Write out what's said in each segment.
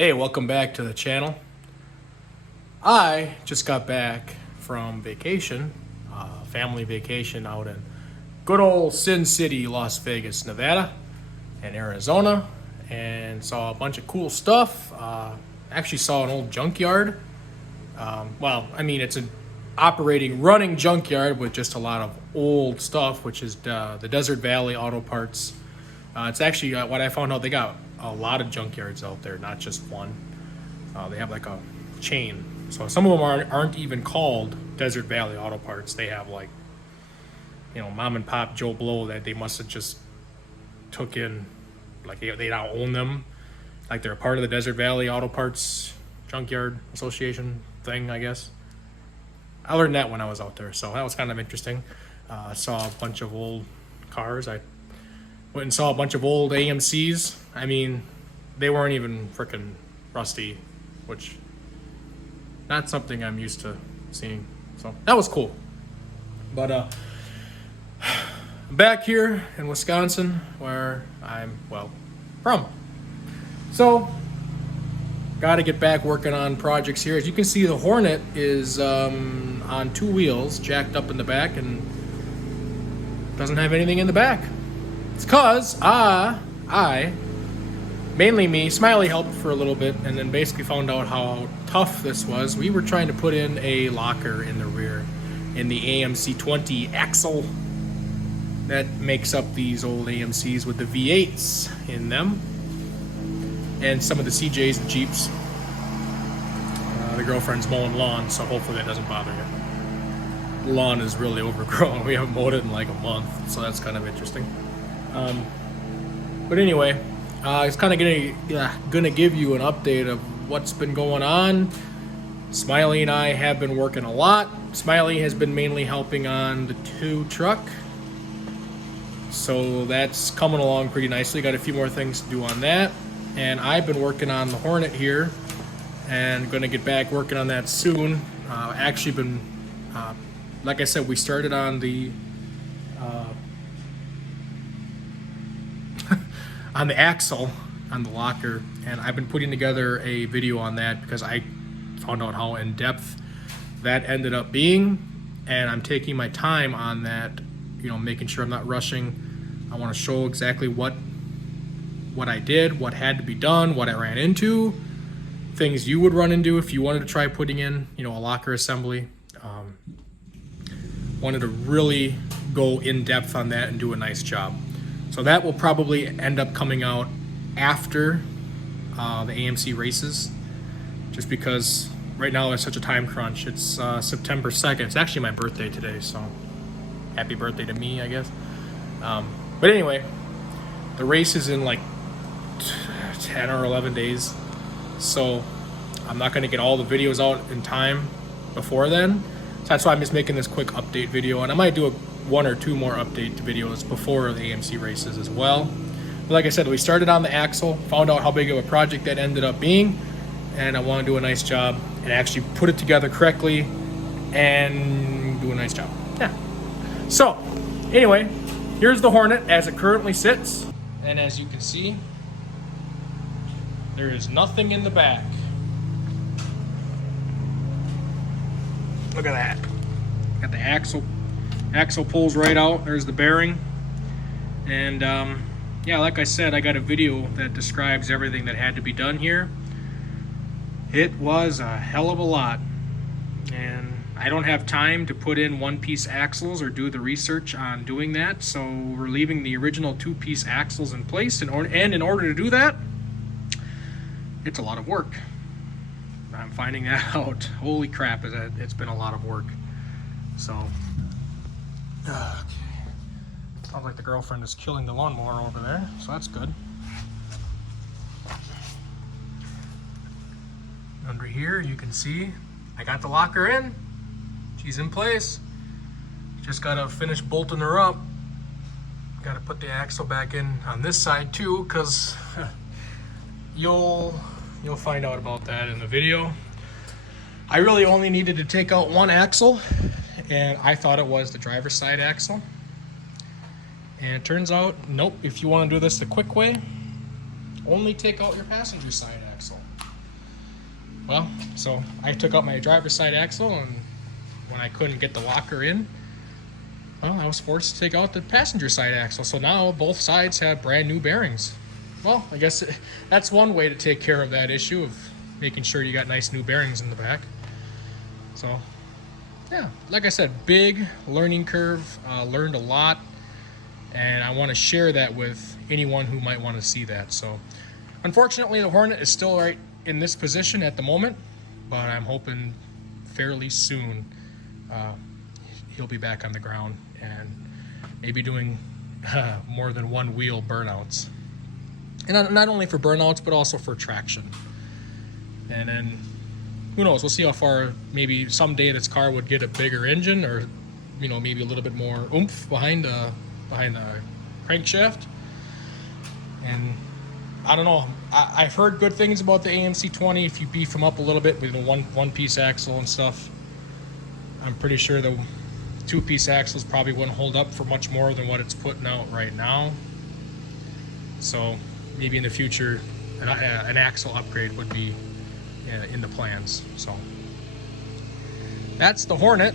Hey, welcome back to the channel. I just got back from vacation, family vacation out in good old Sin City, Las Vegas, Nevada, and Arizona, and saw a bunch of cool stuff. Actually saw an old junkyard. It's an running junkyard with just a lot of old stuff, which is the Desert Valley Auto Parts. It's actually what I found out, they got a lot of junkyards out there, not just one. They have like a chain. So some of them aren't even called Desert Valley Auto Parts. They have like, mom and pop Joe Blow that they must have just took in, like they now own them. Like they're a part of the Desert Valley Auto Parts Junkyard Association thing, I guess. I learned that when I was out there, so that was kind of interesting. I saw a bunch of old cars. I went and saw a bunch of old AMCs. I mean, they weren't even freaking rusty, which not something I'm used to seeing. So that was cool. But I'm back here in Wisconsin, where I'm from. So got to get back working on projects here. As you can see, the Hornet is on two wheels, jacked up in the back, and doesn't have anything in the back. It's cause mainly me, Smiley helped for a little bit, and then basically found out how tough this was. We were trying to put in a locker in the rear in the AMC 20 axle that makes up these old AMCs with the V8s in them, and some of the CJs and Jeeps. The girlfriend's mowing lawn, so hopefully that doesn't bother you. The lawn is really overgrown. We haven't mowed it in like a month, so that's kind of interesting. But anyway, it's kind of gonna give you an update of what's been going on. Smiley and I have been working a lot. Smiley has been mainly helping on the tow truck, so that's coming along pretty nicely. Got a few more things to do on that, and I've been working on the Hornet here, and gonna get back working on that soon. Actually been, like I said, we started on the on the axle on the locker, and I've been putting together a video on that because I found out how in-depth that ended up being, and I'm taking my time on that, making sure I'm not rushing. I want to show exactly what I did, what had to be done, what I ran into, things you would run into if you wanted to try putting in a locker assembly. Wanted to really go in depth on that and do a nice job. So that will probably end up coming out after the AMC races, just because right now it's such a time crunch. It's September 2nd. It's actually my birthday today, so happy birthday to me, I guess. But anyway, the race is in like 10 or 11 days, so I'm not going to get all the videos out in time before then. So that's why I'm just making this quick update video, and I might do one or two more update videos before the AMC races as well. But like I said, we started on the axle, found out how big of a project that ended up being, and I want to do a nice job and actually put it together correctly and do a nice job. Yeah. So anyway, here's the Hornet as it currently sits, and as you can see, there is nothing in the back. Look at that. Got the axle pulls right out. There's the bearing, and yeah, like I said, I got a video that describes everything that had to be done here. It was a hell of a lot, and I don't have time to put in one-piece axles or do the research on doing that, so we're leaving the original two-piece axles in place, and in order to do that, it's a lot of work. I'm finding that out. Holy crap, it's been a lot of work. So okay. Sounds like the girlfriend is killing the lawnmower over there, so that's good. Under here, you can see I got the locker in. She's in place. Just gotta finish bolting her up. Gotta put the axle back in on this side too, because you'll find out about that in the video. I really only needed to take out one axle, and I thought it was the driver's side axle. And it turns out, nope, if you want to do this the quick way, only take out your passenger side axle. Well, so I took out my driver's side axle, and when I couldn't get the locker in, well, I was forced to take out the passenger side axle. So now both sides have brand new bearings. Well, I guess that's one way to take care of that issue of making sure you got nice new bearings in the back. So, yeah, like I said, big learning curve, learned a lot, and I want to share that with anyone who might want to see that. So, unfortunately, the Hornet is still right in this position at the moment, but I'm hoping fairly soon he'll be back on the ground and maybe doing more than one wheel burnouts. And not only for burnouts, but also for traction. And then, who knows, we'll see how far, maybe someday this car would get a bigger engine, or, you know, maybe a little bit more oomph behind the crankshaft. And I don't know, I've heard good things about the AMC 20 if you beef them up a little bit with a one-piece axle and stuff. I'm pretty sure the two-piece axles probably wouldn't hold up for much more than what it's putting out right now. So maybe in the future an axle upgrade would be in the plans. So that's the Hornet,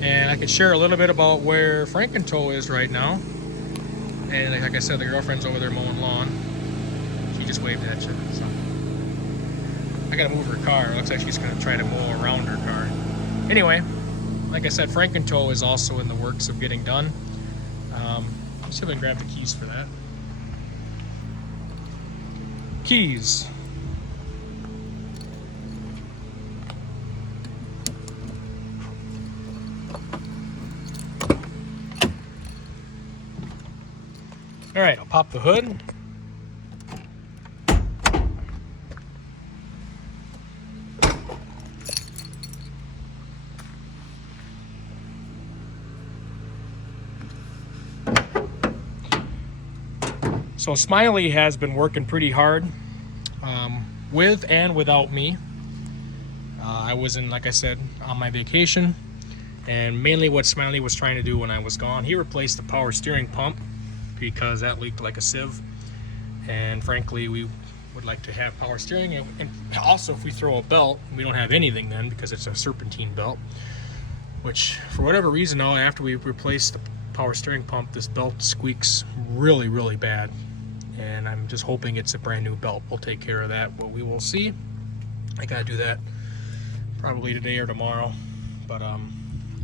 and I could share a little bit about where Frankentow is right now. And like I said, the girlfriend's over there mowing lawn. She just waved at you. So I gotta move her car. It looks like she's gonna try to mow around her car. Anyway, like I said, Frankentow is also in the works of getting done. Let's see if I can grab the keys for that. Keys. All right, I'll pop the hood. So Smiley has been working pretty hard with and without me. I was like I said, on my vacation, and mainly what Smiley was trying to do when I was gone, he replaced the power steering pump because that leaked like a sieve, and frankly we would like to have power steering, and also if we throw a belt, we don't have anything then because it's a serpentine belt, which for whatever reason now after we replace the power steering pump, this belt squeaks really bad, and I'm just hoping it's a brand new belt. We'll take care of that, but we will see. I gotta do that probably today or tomorrow. But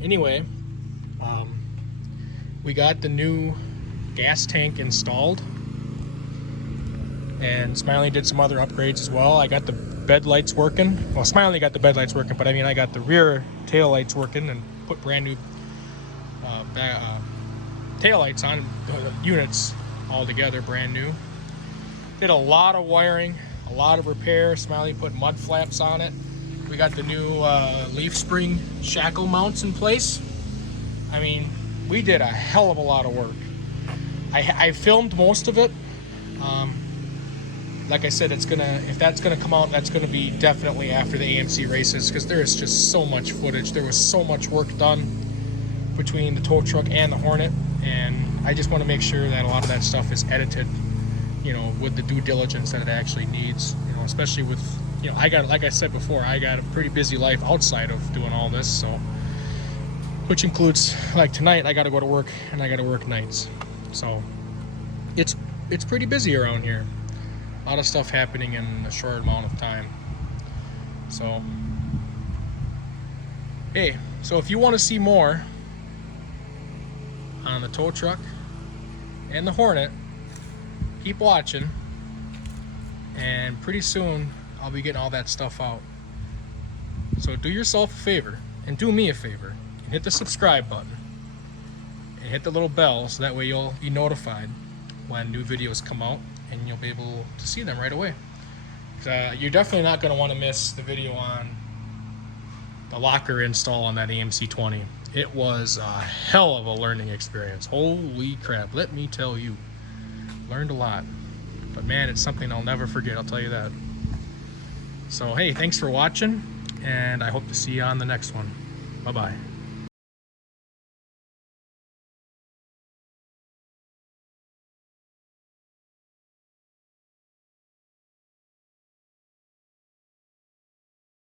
anyway, we got the new gas tank installed, and Smiley did some other upgrades as well. I got the bed lights working. Well, Smiley got the bed lights working, but I mean I got the rear tail lights working and put brand new tail lights on the units all together, brand new. Did a lot of wiring, a lot of repair. Smiley put mud flaps on it. We got the new leaf spring shackle mounts in place. I mean, we did a hell of a lot of work. I filmed most of it. Like I said, if that's gonna come out, that's gonna be definitely after the AMC races, because there is just so much footage. There was so much work done between the tow truck and the Hornet, and I just want to make sure that a lot of that stuff is edited, you know, with the due diligence that it actually needs, you know, especially with, you know, like I said before, I got a pretty busy life outside of doing all this, so, which includes, like tonight, I got to go to work, and I got to work nights, so it's pretty busy around here. A lot of stuff happening in a short amount of time. So, hey, so if you want to see more on the tow truck and the Hornet, keep watching, and pretty soon I'll be getting all that stuff out. So do yourself a favor and do me a favor and hit the subscribe button and hit the little bell, so that way you'll be notified when new videos come out and you'll be able to see them right away. You're definitely not going to want to miss the video on the locker install on that AMC 20. It was a hell of a learning experience. Holy crap, let me tell you. Learned a lot. But man, it's something I'll never forget, I'll tell you that. So hey, thanks for watching, and I hope to see you on the next one. Bye-bye.